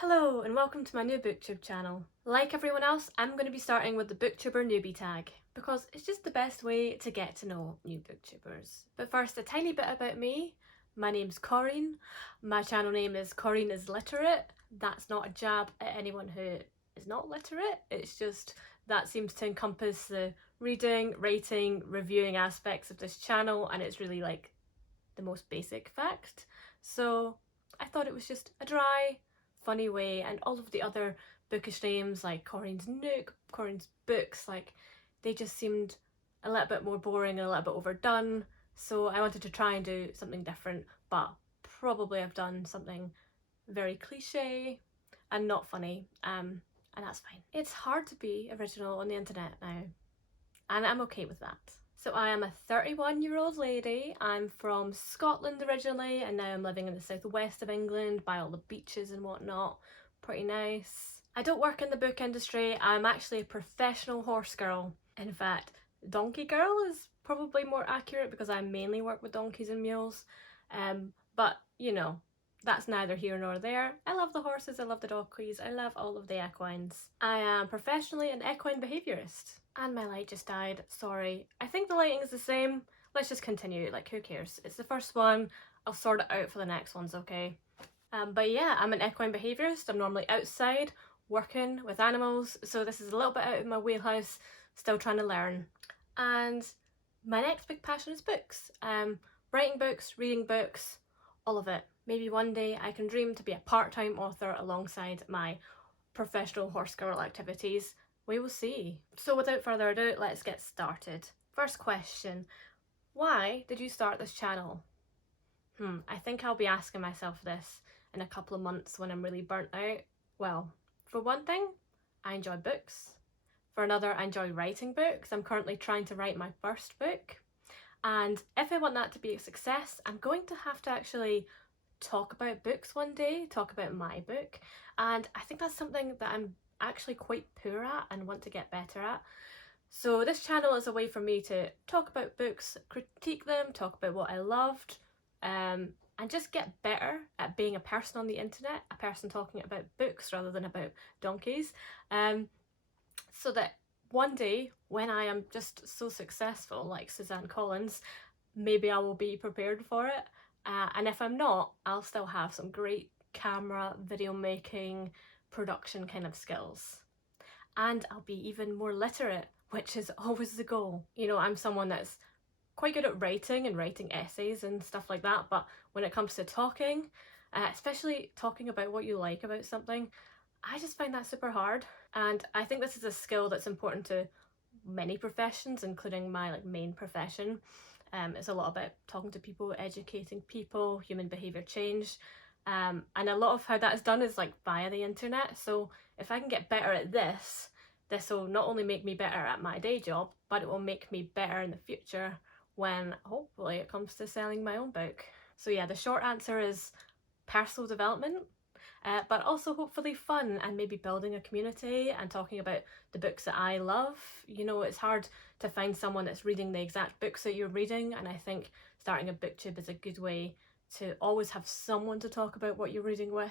Hello and welcome to my new Booktube channel. Like everyone else, I'm going to be starting with the Booktuber Newbie Tag because it's just the best way to get to know new booktubers. But first, a tiny bit about me. My name's Corinne. My channel name is Corinne is Literate. That's not a jab at anyone who is not literate, it's just that seems to encompass the reading, writing, reviewing aspects of this channel, and it's really like the most basic fact. So I thought it was just a dry, funny way, and all of the other bookish names like Corinne's Nook, Corinne's Books, like they just seemed a little bit more boring and a little bit overdone. So I wanted to try and do something different, but probably I've done something very cliche and not funny, and that's fine. It's hard to be original on the internet now, and I'm okay with that. So I am a 31-year-old lady. I'm from Scotland originally, and now I'm living in the southwest of England by all the beaches and whatnot. Pretty nice. I don't work in the book industry. I'm actually a professional horse girl. In fact, donkey girl is probably more accurate because I mainly work with donkeys and mules. But you know, that's neither here nor there. I love the horses, I love the donkeys, I love all of the equines. I am professionally an equine behaviourist. And my light just died, sorry. I think the lighting is the same. Let's just continue, like who cares? It's the first one, I'll sort it out for the next ones, okay? But yeah, I'm an equine behaviourist. I'm normally outside, working with animals, so this is a little bit out of my wheelhouse, still trying to learn. And my next big passion is books. Writing books, reading books, all of it. Maybe one day I can dream to be a part-time author alongside my professional horse girl activities. We will see. So without further ado, let's get started. First question, why did you start this channel? I think I'll be asking myself this in a couple of months when I'm really burnt out. Well, for one thing, I enjoy books. For another, I enjoy writing books. I'm currently trying to write my first book. And if I want that to be a success, I'm going to have to actually talk about books one day, talk about my book. And I think that's something that I'm actually quite poor at and want to get better at. So this channel is a way for me to talk about books, critique them, talk about what I loved, and just get better at being a person on the internet, a person talking about books rather than about donkeys, so that one day when I am just so successful like Suzanne Collins, maybe I will be prepared for it, and if I'm not, I'll still have some great camera, video making, production kind of skills, and I'll be even more literate, which is always the goal. You know, I'm someone that's quite good at writing and writing essays and stuff like that, but when it comes to talking, especially talking about what you like about something, I just find that super hard. And I think this is a skill that's important to many professions, including my main profession. It's a lot about talking to people, educating people, human behaviour change, and a lot of how that is done is via the internet. So if I can get better at this will not only make me better at my day job, but it will make me better in the future when hopefully it comes to selling my own book. So yeah, the short answer is personal development, but also hopefully fun, and maybe building a community and talking about the books that I love. You know, it's hard to find someone that's reading the exact books that you're reading, and I think starting a booktube is a good way to always have someone to talk about what you're reading with,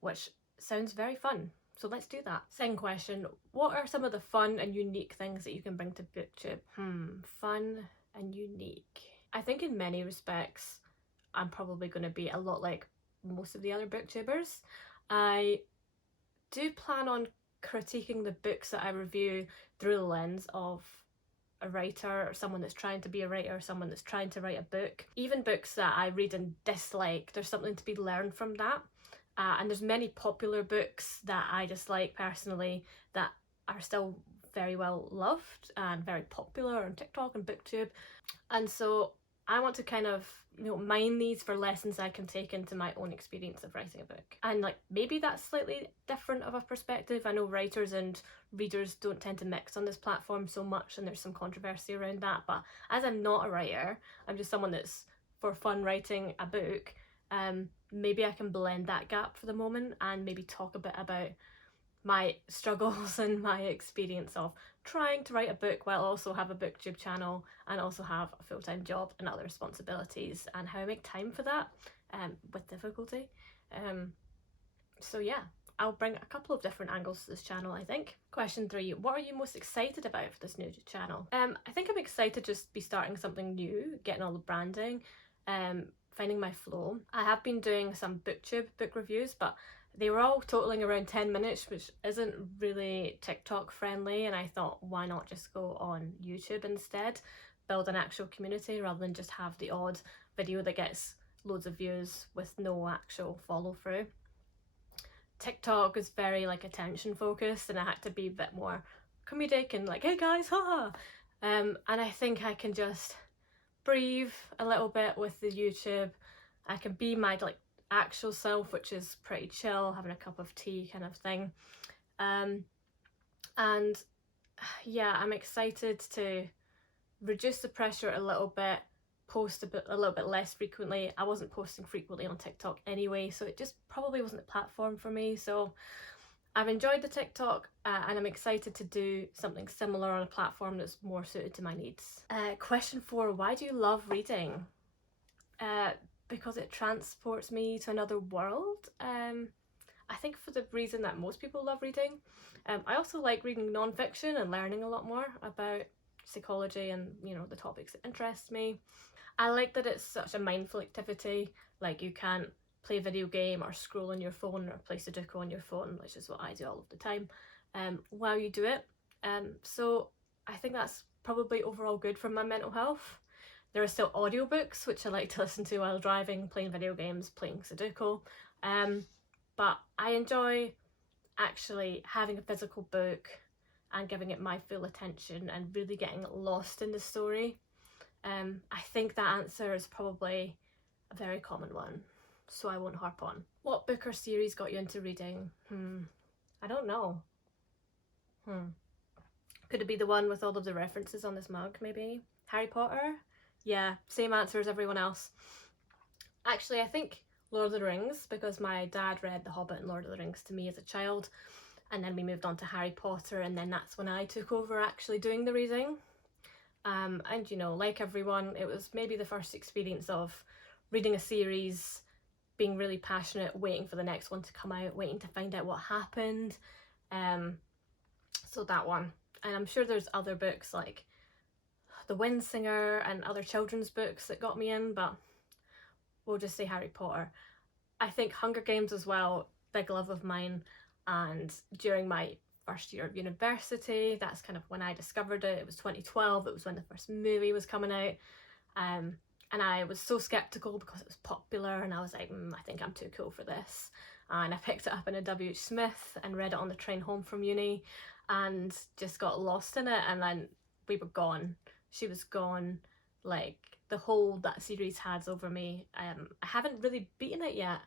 which sounds very fun. So let's do that. Second question, what are some of the fun and unique things that you can bring to booktube? Fun and unique. I think in many respects, I'm probably going to be a lot like most of the other booktubers. I do plan on critiquing the books that I review through the lens of a writer, or someone that's trying to be a writer, someone that's trying to write a book. Even books that I read and dislike, there's something to be learned from that. And there's many popular books that I dislike personally that are still very well loved and very popular on TikTok and Booktube. And so I want to kind of, mine these for lessons I can take into my own experience of writing a book. And maybe that's slightly different of a perspective. I know writers and readers don't tend to mix on this platform so much, and there's some controversy around that. But as I'm not a writer, I'm just someone that's for fun writing a book, maybe I can blend that gap for the moment and maybe talk a bit about my struggles and my experience of trying to write a book while also have a booktube channel and also have a full-time job and other responsibilities, and how I make time for that with difficulty. So yeah, I'll bring a couple of different angles to this channel, I think. Question 3, what are you most excited about for this new channel? I think I'm excited to just be starting something new, getting all the branding, finding my flow. I have been doing some Booktube book reviews, but they were all totaling around 10 minutes, which isn't really TikTok friendly, and I thought, why not just go on YouTube instead? Build an actual community rather than just have the odd video that gets loads of views with no actual follow through. TikTok is very like attention focused, and I had to be a bit more comedic and like, hey guys, haha. And I think I can just breathe a little bit with the YouTube. I can be my like actual self, which is pretty chill, having a cup of tea kind of thing. And yeah, I'm excited to reduce the pressure a little bit, post a little bit less frequently. I wasn't posting frequently on TikTok anyway, so it just probably wasn't a platform for me. So I've enjoyed the TikTok, and I'm excited to do something similar on a platform that's more suited to my needs. Question 4, why do you love reading? Because it transports me to another world. I think for the reason that most people love reading. I also like reading non-fiction and learning a lot more about psychology and, you know, the topics that interest me. I like that it's such a mindful activity. Like, you can't play a video game or scroll on your phone or play Sudoku on your phone, which is what I do all of the time, while you do it. So I think that's probably overall good for my mental health. There are still audiobooks, which I like to listen to while driving, playing video games, playing Sudoku. But I enjoy actually having a physical book and giving it my full attention and really getting lost in the story. I think that answer is probably a very common one, so I won't harp on. What book or series got you into reading? I don't know. Could it be the one with all of the references on this mug, maybe? Harry Potter? Yeah, same answer as everyone else. Actually, I think Lord of the Rings, because my dad read The Hobbit and Lord of the Rings to me as a child, and then we moved on to Harry Potter, and then that's when I took over actually doing the reading. And you know, like everyone, it was maybe the first experience of reading a series, being really passionate, waiting for the next one to come out, waiting to find out what happened. So that one. And I'm sure there's other books like The Wind Singer and other children's books that got me in, but we'll just say Harry Potter. I think Hunger Games as well, big love of mine, and during my first year of university, that's kind of when I discovered it. It was 2012, it was when the first movie was coming out, and I was so skeptical because it was popular, and I was like, I think I'm too cool for this. And I picked it up in a W.H. Smith and read it on the train home from uni and just got lost in it, and then we were gone. She was gone. Like, the hold that series has over me, I haven't really beaten it yet.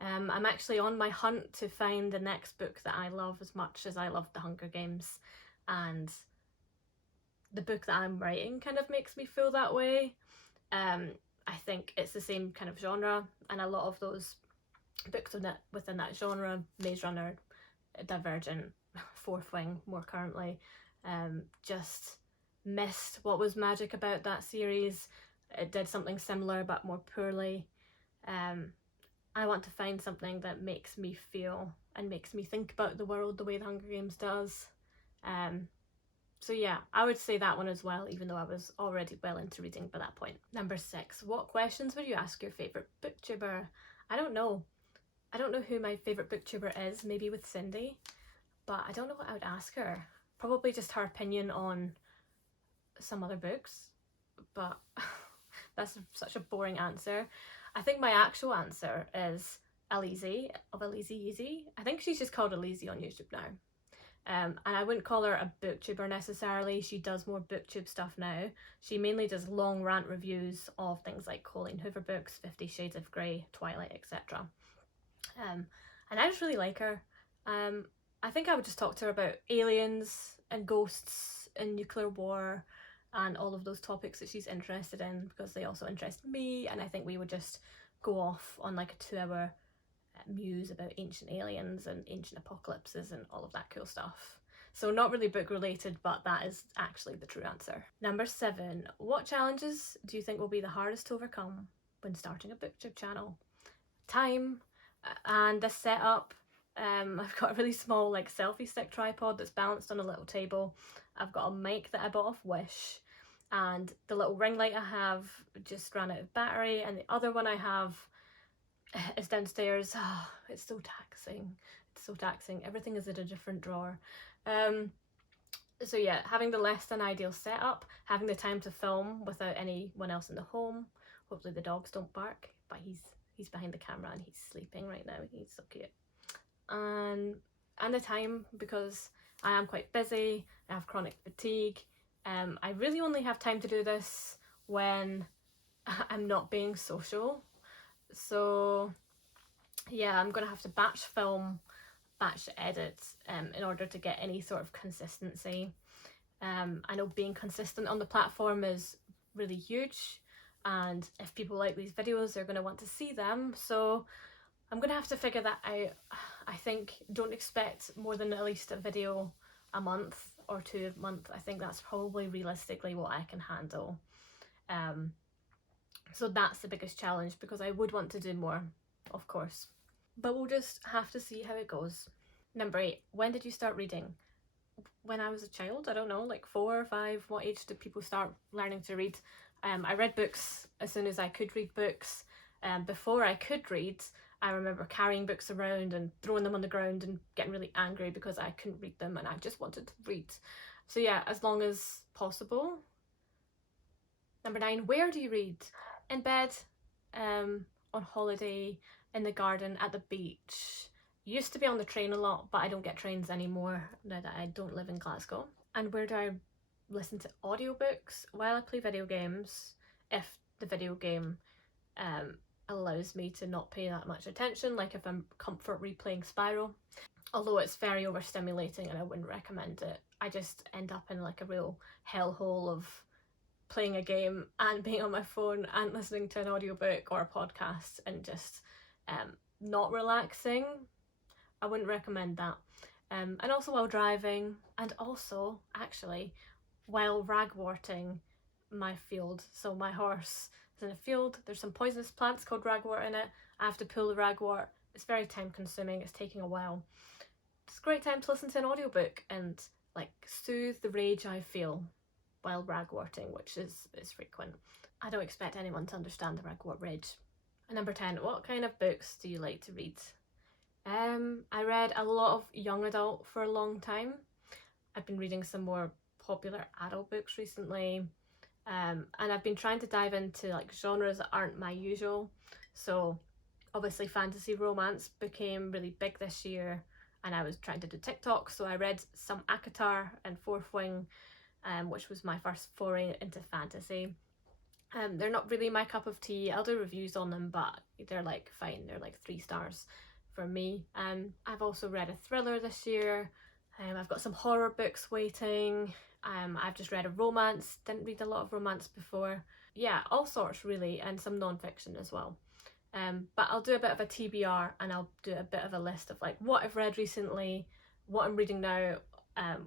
I'm actually on my hunt to find the next book that I love as much as I loved The Hunger Games, and the book that I'm writing kind of makes me feel that way. I think it's the same kind of genre, and a lot of those books within that genre, Maze Runner, Divergent, Fourth Wing more currently, just missed what was magic about that series. It did something similar but more poorly. I want to find something that makes me feel and makes me think about the world the way The Hunger Games does. So yeah, I would say that one as well, even though I was already well into reading by that point. Number 6, what questions would you ask your favourite booktuber? I don't know. I don't know who my favourite booktuber is, maybe with Cindy, but I don't know what I would ask her. Probably just her opinion on some other books, but that's such a boring answer. I think my actual answer is Alize of Alize Easy. I think she's just called Alize on YouTube now. And I wouldn't call her a booktuber necessarily. She does more booktube stuff now. She mainly does long rant reviews of things like Colleen Hoover books, 50 Shades of Grey, Twilight, etc. And I just really like her. I think I would just talk to her about aliens and ghosts and nuclear war and all of those topics that she's interested in, because they also interest me, and I think we would just go off on like a 2-hour muse about ancient aliens and ancient apocalypses and all of that cool stuff. So not really book related, but that is actually the true answer. Number 7, what challenges do you think will be the hardest to overcome when starting a booktube channel? Time and the setup, I've got a really small like selfie stick tripod that's balanced on a little table. I've got a mic that I bought off Wish, and the little ring light I have just ran out of battery, and the other one I have is downstairs. Oh, it's so taxing. It's so taxing. Everything is in a different drawer. So yeah, having the less than ideal setup, having the time to film without anyone else in the home. Hopefully the dogs don't bark, but he's behind the camera and he's sleeping right now. He's so cute. And the time, because I am quite busy, I have chronic fatigue. I really only have time to do this when I'm not being social. So yeah, I'm gonna have to batch film, batch edit in order to get any sort of consistency. I know being consistent on the platform is really huge, and if people like these videos, they're going to want to see them, so I'm going to have to figure that out. I think don't expect more than at least a video a month or 2 a month. I think that's probably realistically what I can handle. So that's the biggest challenge, because I would want to do more, of course, but we'll just have to see how it goes. Number 8, when did you start reading? When I was a child, I don't know, like 4 or 5. What age did people start learning to read? I read books as soon as I could read books. Before I could read, I remember carrying books around and throwing them on the ground and getting really angry because I couldn't read them and I just wanted to read. So yeah, as long as possible. Number 9, where do you read? In bed, on holiday, in the garden, at the beach. Used to be on the train a lot, but I don't get trains anymore now that I don't live in Glasgow. And where do I listen to audiobooks? While I play video games, if the video game allows me to not pay that much attention, like if I'm comfort replaying Spyro. Although it's very overstimulating and I wouldn't recommend it. I just end up in like a real hellhole of playing a game and being on my phone and listening to an audiobook or a podcast and just not relaxing. I wouldn't recommend that. And also while driving, and also actually while ragworting my field. So my horse is in a field, there's some poisonous plants called ragwort in it. I have to pull the ragwort. It's very time consuming, it's taking a while. It's a great time to listen to an audiobook and like soothe the rage I feel while ragworting, which is frequent. I don't expect anyone to understand the ragwort rage. And number 10, what kind of books do you like to read? I read a lot of young adult for a long time. I've been reading some more popular adult books recently, and I've been trying to dive into like genres that aren't my usual. So obviously fantasy romance became really big this year, and I was trying to do TikTok, so I read some ACOTAR and Fourth Wing, which was my first foray into fantasy. They're not really my cup of tea. I'll do reviews on them, but they're like fine. They're like 3 stars for me. I've also read a thriller this year. I've got some horror books waiting. I've just read a romance. Didn't read a lot of romance before. Yeah, all sorts really, and some non-fiction as well. But I'll do a bit of a TBR and I'll do a bit of a list of like what I've read recently, what I'm reading now,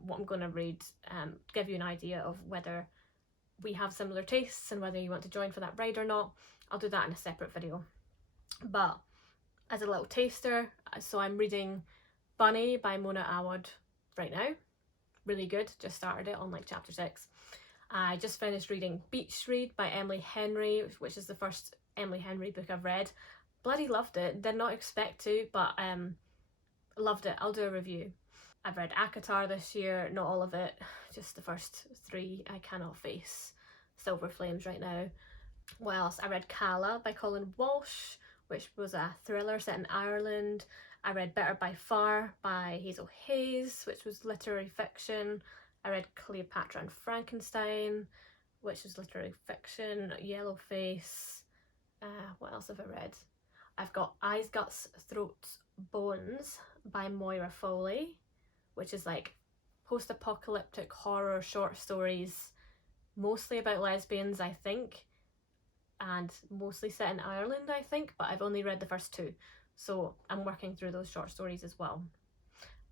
what I'm going to read, give you an idea of whether we have similar tastes and whether you want to join for that ride or not. I'll do that in a separate video. But as a little taster, so I'm reading Bunny by Mona Awad right now. Really good, just started it on like chapter 6. I just finished reading Beach Read by Emily Henry, which is the first Emily Henry book I've read. Bloody loved it, did not expect to, but loved it. I'll do a review. I've read ACOTAR this year, not all of it, just the first 3. I cannot face Silver Flames right now. What else? I read Calla by Colin Walsh, which was a thriller set in Ireland. I read Better by Far by Hazel Hayes, which was literary fiction. I read Cleopatra and Frankenstein, which was literary fiction. Yellowface. What else have I read? I've got Eyes, Guts, Throats, Bones by Moira Foley, which is like post-apocalyptic horror short stories, mostly about lesbians, I think, and mostly set in Ireland, I think, but I've only read the first 2, so I'm working through those short stories as well.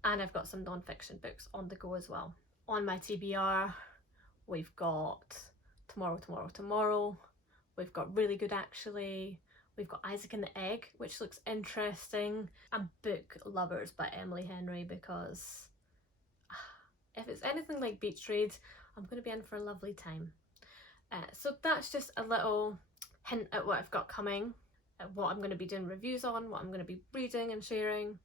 And I've got some non-fiction books on the go as well. On my TBR, we've got Tomorrow, Tomorrow, Tomorrow. We've got Really Good Actually. We've got Isaac and the Egg, which looks interesting, and Book Lovers by Emily Henry, because if it's anything like Beach Read, I'm going to be in for a lovely time. So that's just a little hint at what I've got coming, what I'm going to be doing reviews on, what I'm going to be reading and sharing.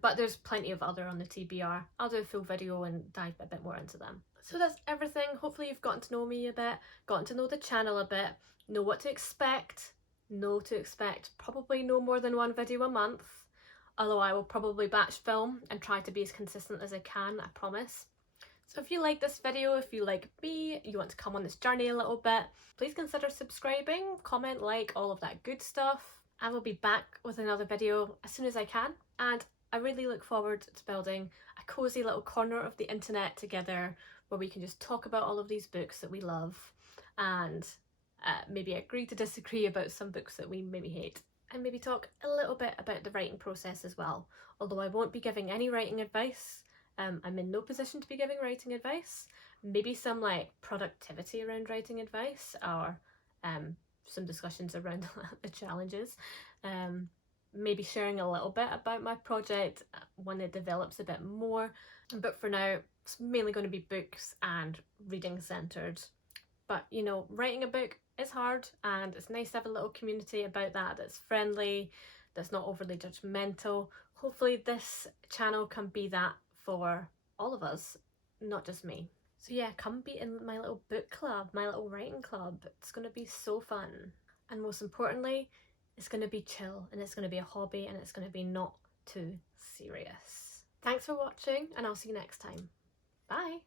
But there's plenty of other on the TBR. I'll do a full video and dive a bit more into them. So that's everything. Hopefully you've gotten to know me a bit, gotten to know the channel a bit, know what to expect, probably no more than one video a month, although I will probably batch film and try to be as consistent as I can, I promise. So if you like this video, if you like me, you want to come on this journey a little bit, please consider subscribing, comment, like, all of that good stuff. I will be back with another video as soon as I can, and I really look forward to building a cozy little corner of the internet together where we can just talk about all of these books that we love and maybe agree to disagree about some books that we maybe hate, and maybe talk a little bit about the writing process as well, although I won't be giving any writing advice. I'm in no position to be giving writing advice. Maybe some like productivity around writing advice, or some discussions around the challenges. Maybe sharing a little bit about my project when it develops a bit more. But for now, it's mainly going to be books and reading centered. But you know, writing a book is hard, and it's nice to have a little community about that that's friendly, that's not overly judgmental. Hopefully this channel can be that for all of us, not just me. So yeah, come be in my little book club, my little writing club. It's going to be so fun. And most importantly, it's going to be chill, and it's going to be a hobby, and it's going to be not too serious. Thanks for watching, and I'll see you next time. Bye!